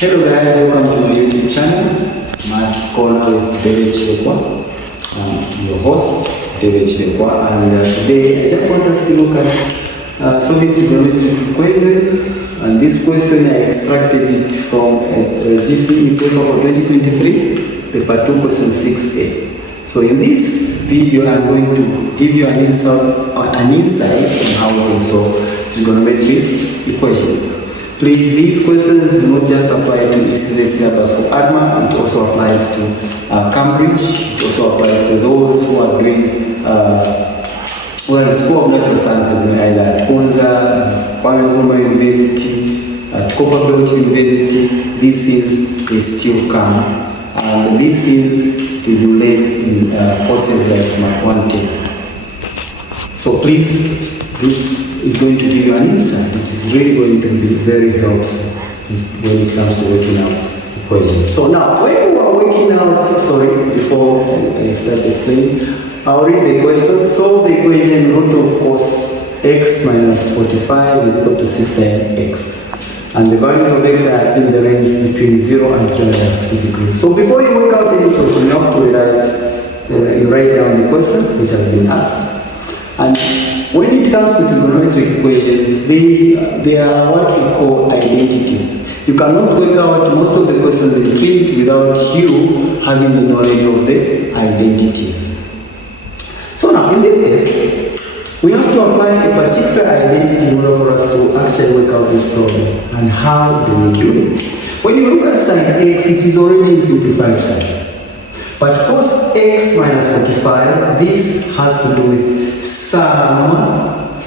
Hello guys, welcome to my YouTube channel, Maths Corner with David Chilekwa. I'm your host, David Chilekwa, and today I just want us to look at solving trigonometric questions. And this question I extracted it from a GCSE paper for 2023, paper 2, question 6a. So in this video, I'm going to give you an insight on how to solve trigonometric equations. Please, these questions do not just apply to ECZ syllabus for ADMA, it also applies to Cambridge, it also applies to those who are doing, who are in School of Natural Sciences, either at Onza, Kwame Nkrumah University, at Copperbelt University. These things, they still come, and these things to be led in courses like Math 110. So please, this is going to give you an insight. It is really going to be very helpful when it comes to working out equations. So now, when we are working out, before I start explaining, I'll read the question. Solve the equation root of cos x minus 45 is equal to 6 sin x. And the value of x are in the range between 0 and 360 degrees. So before you work out any question, you have to write down the question which has been asked. And when it comes to trigonometric equations, they are what we call identities. You cannot work out most of the questions in field without you having the knowledge of the identities. So now, in this case, we have to apply a particular identity in order for us to actually work out this problem. And how do we do it? When you look at sin x, it is already in simplified form. But cos x minus 45, this has to do with some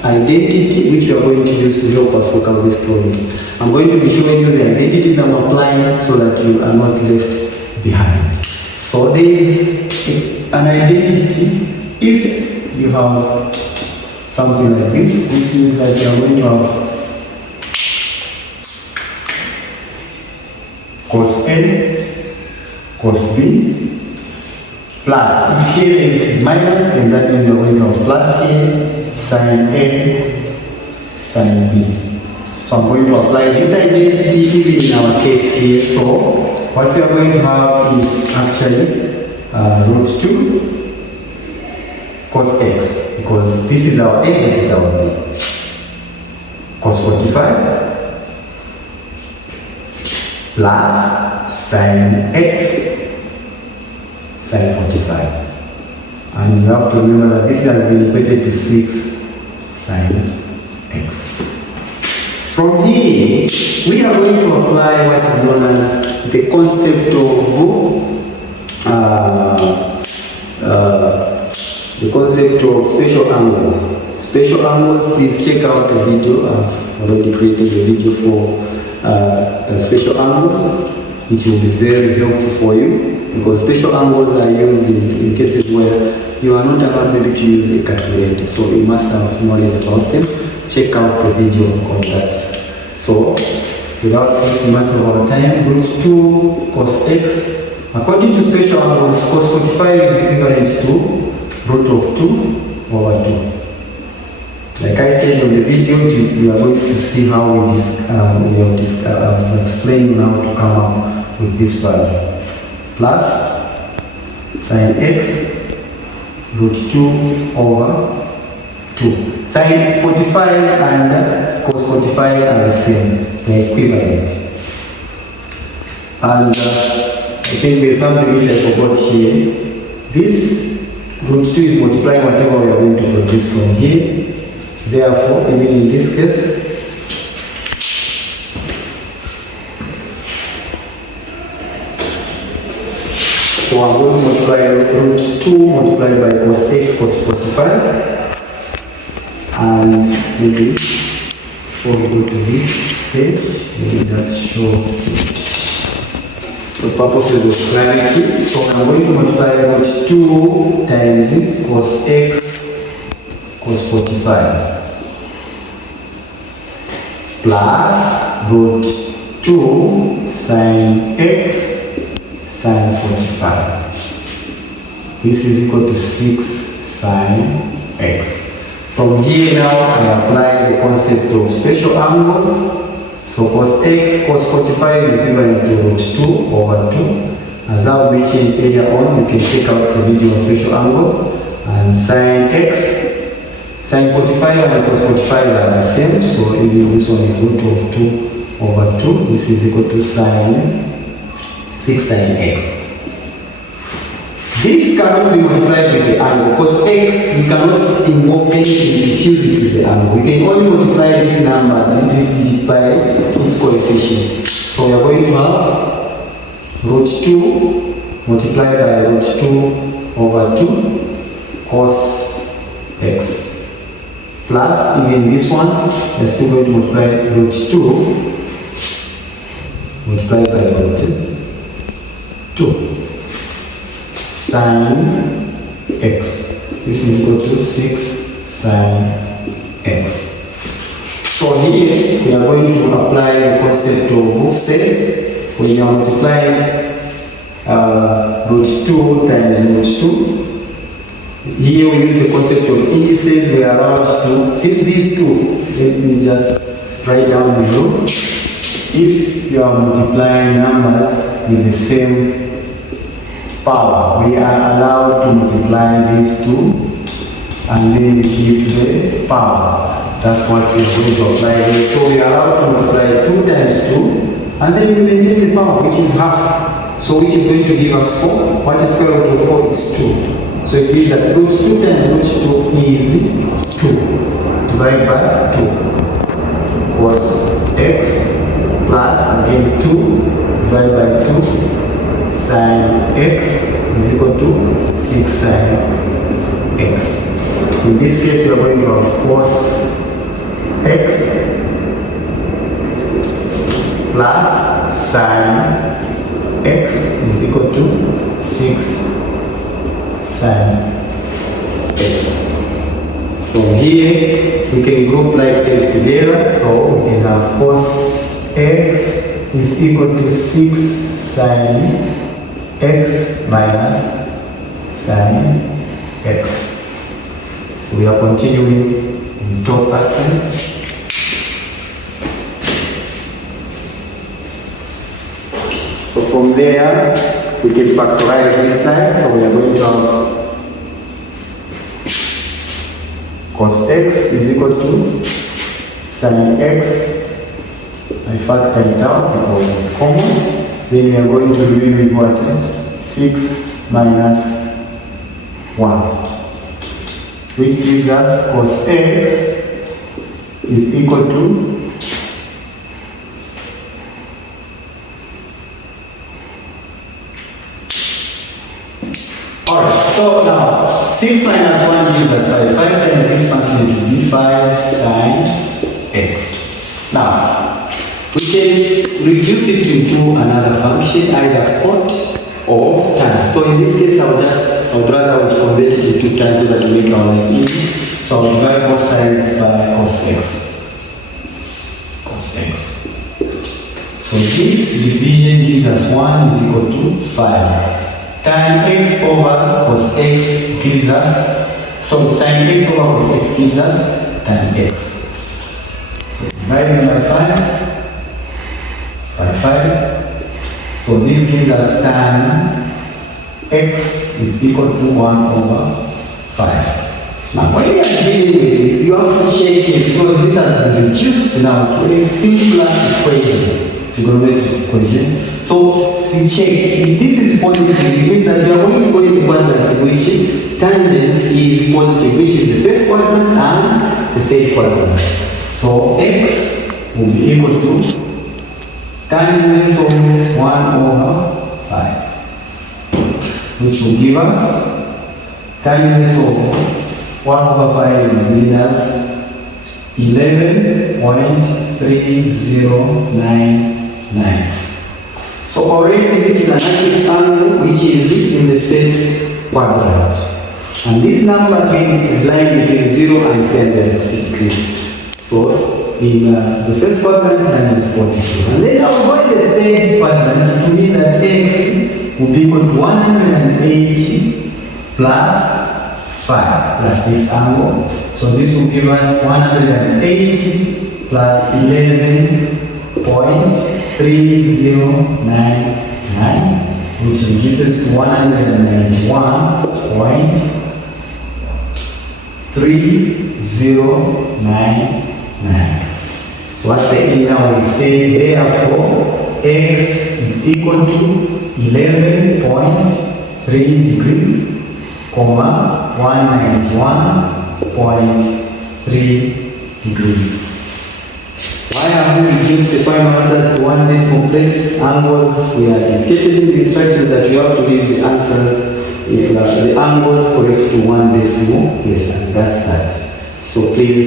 identity which we are going to use to help us work out this problem. I'm going to be showing you the identities I'm applying so that you are not left behind. So there is an identity. If you have something like this means that you are going to have cos A, cos B, plus. If here is minus, then that means you're going to have plus here, sin A, sin B. So I'm going to apply this identity even in our case here. So what we are going to have is actually root 2 cos x, because this is our A, this is our B. Cos 45 plus sin x sin 45. And you have to remember that this has been equated to 6 sin x. From here, we are going to apply what is known as the concept of special angles. Special angles, please check out the video. I've already created a video for special angles. It will be very helpful for you, because special angles are used in cases where you are not about maybe to use a calculator, so you must have knowledge about them. Check out the video on that. So without wasting much of our time, root 2 cos x, according to special angles, cos 45 is equivalent to root of 2 over 2. Like I said on the video, you are going to see how we have explained how to come up with this value. Plus sin x root 2 over 2. Sin 45 and cos 45 are the same, they are equivalent. And I think there's something which I forgot here. This root 2 is multiplying whatever we are going to produce from here. Therefore, even in this case, so I'm going to multiply root 2 multiplied by cos x cos 45. And maybe before we go to this stage, let me just show for purposes of clarity. So I'm going to multiply root 2 times cos x cos 45 plus root 2 sin x sin 45. This is equal to 6 sin x. From here now, I apply the concept of special angles. So cos x, cos 45 is equivalent to root 2 over 2. As I mentioned earlier on, you can check out the video on special angles. And sin x, sin 45 and cos 45 are the same. So even this one is root of 2 over 2. This is equal to sin 6 sin x. This cannot be multiplied with the angle. Cos x, we cannot involve anything to fuse it with the angle. We can only multiply this number, this digit by its coefficient. So we are going to have root 2 multiplied by root 2 over 2 cos x plus, even this one, we're still going to multiply root 2 multiplied by root 2 sin x. This is equal to 6 sin x. So here we are going to apply the concept of sets. When you are multiplying root 2 times root 2, here we use the concept of indices. We are allowed to, since these two, let me just write down below. If you are multiplying numbers with the same power, we are allowed to multiply these two and then we give the power. That's what we are going to apply here. So we are allowed to multiply 2 times 2 and then we maintain the power, which is half. So which is going to give us 4. What is square root of 4 is 2. So it means that root 2 times root 2 is 2 divided by 2 cos x plus again 2 divided by 2 sin x is equal to 6 sin x. In this case, we are going to have cos x plus sin x is equal to 6 sin x. From here, we can group like terms together. So we can have cos x is equal to 6 sin x minus sin x. So we are continuing in top person. So from there, we can factorize this side. So we are going to have cos x is equal to sin x. I factor it out because it's common. Then we are going to remain with what? 6 minus 1. Which gives us cos x is equal to alright, so now 6 minus 1 gives us 5. 5 times this function will be 5 sin x. Now we can reduce it into another function, either cot or tan. So in this case, I would rather convert it into tan so that we make our life easy. So I'll divide both sides by cos x. Cos x. So this division gives us 1 is equal to 5. Tan x over cos x gives us, so sin x over cos x gives us tan x. So dividing by 5. By 5. So this gives us tan x is equal to 1 over 5. Now when you are dealing with this, you have to check it because this has been reduced now to a simpler equation, trigonometric equation. So we check if this is positive, it means that we are going to go in the quadrant equation. Tangent is positive, which is the first quadrant and the third quadrant. So x will be equal to tan inverse of 1 over 5, which will give us tan inverse of 1 over 5 will give us 11.3099. So already this is an acute angle which is in the first quadrant. And this number is lying between 0 and 10 degrees. So in the first quadrant, tan is positive. And then I'll go in the third quadrant to mean that x will be equal to 180 plus 5 plus this angle. So this will give us 180 plus 11.3099. 0.3099, which increases to 191.3099. So at the end now we say, therefore, x is equal to 11.3 degrees, 191.3 degrees. Why have we reduced the final answers to one decimal place angles? We are dictated in the instructions that you have to leave the answers, the angles correct to one decimal place, and that's that. So please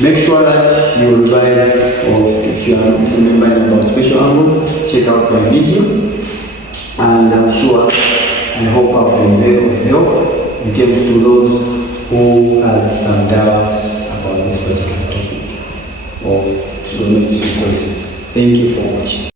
make sure that you revise, or if you are remembering about special angles, check out my video, and I'm sure, I hope I've been able to help in terms to those who had some doubts about this particular topic of trigonometric equations. Thank you for watching.